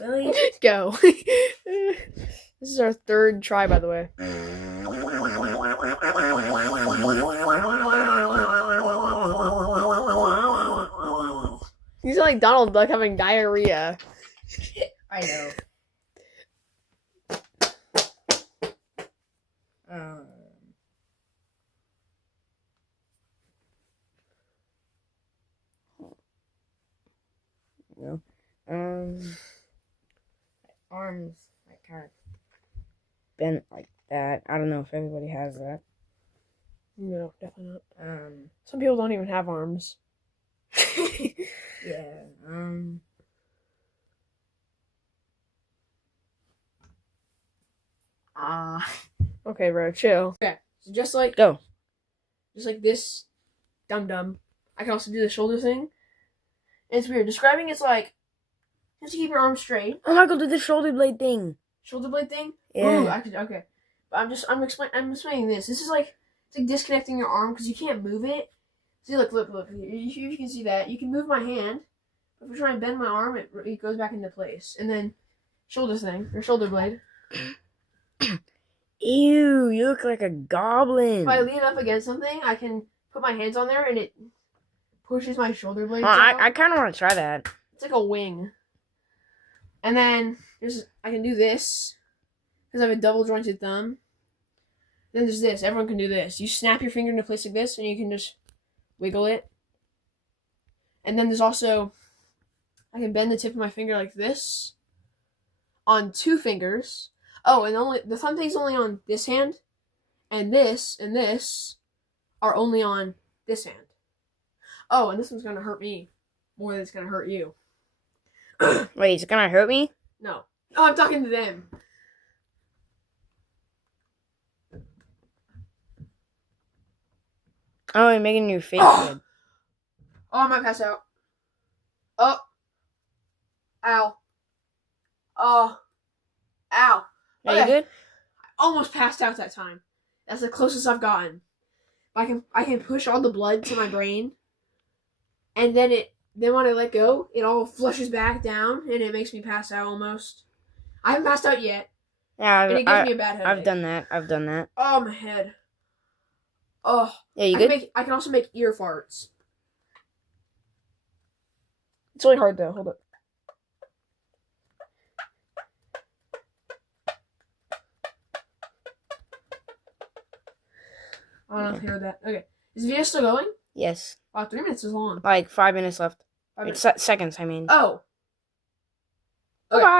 Really? Go. This is our third try, by the way. You sound like Donald Duck having diarrhea. I know. No. Arms like kind of bent like that. I don't know if everybody has that. No, definitely not. Some people don't even have arms. Yeah. Okay, bro, chill. Okay, so just like this, dum. I can also do the shoulder thing. And it's weird. Describing it's like just to keep your arms straight. Oh, Michael, do the shoulder blade thing. Shoulder blade thing. Yeah. Ooh, I could. Okay, but I'm explaining this. This is like it's like disconnecting your arm because you can't move it. See, look. You can see that you can move my hand. But if I try and bend my arm, it goes back into place. And then shoulder thing or shoulder blade. Ew, you look like a goblin. If I lean up against something, I can put my hands on there and it pushes my shoulder blades Well, out. I kind of want to try that. It's like a wing. And then I can do this because I have a double jointed thumb. Then there's this. Everyone can do this. You snap your finger into place like this and you can just wiggle it. And then there's also, I can bend the tip of my finger like this on 2 fingers. Oh, and the thumb thing's only on this hand, and this are only on this hand. Oh, and this one's gonna hurt me more than it's gonna hurt you. Wait, it's gonna hurt me? No. Oh, I'm talking to them. Oh, you're making your face red. Oh, I might pass out. Oh. Ow. Oh. Ow. Are you good? I almost passed out that time. That's the closest I've gotten. I can push all the blood to my brain, and then when I let go, it all flushes back down, and it makes me pass out almost. I haven't passed out yet. Yeah, and it gives me a bad headache. I've done that. Oh, my head. Oh. Yeah, you good? I can also make ear farts. It's really hard though. Hold up. I don't know if you heard that. Okay. Is the video still going? Yes. Wow, 3 minutes is long. Like 5 minutes left. 5 minutes. Seconds, I mean. Oh. Okay. Bye.